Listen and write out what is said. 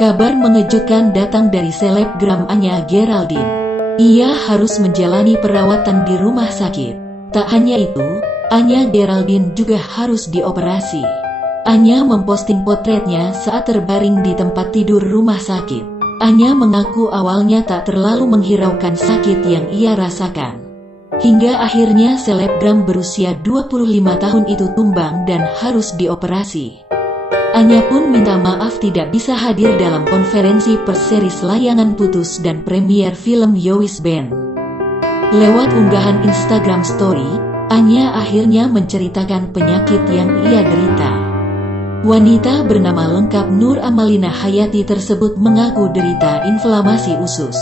Kabar mengejutkan datang dari selebgram Anya Geraldine. Ia harus menjalani perawatan di rumah sakit. Tak hanya itu, Anya Geraldine juga harus dioperasi. Anya memposting potretnya saat terbaring di tempat tidur rumah sakit. Anya mengaku awalnya tak terlalu menghiraukan sakit yang ia rasakan. Hingga akhirnya selebgram berusia 25 tahun itu tumbang dan harus dioperasi. Anya pun minta maaf tidak bisa hadir dalam konferensi pers series Layangan Putus dan premier film Yowis Band. Lewat unggahan Instagram Story, Anya akhirnya menceritakan penyakit yang ia derita. Wanita bernama lengkap Nur Amalina Hayati tersebut mengaku derita inflamasi usus.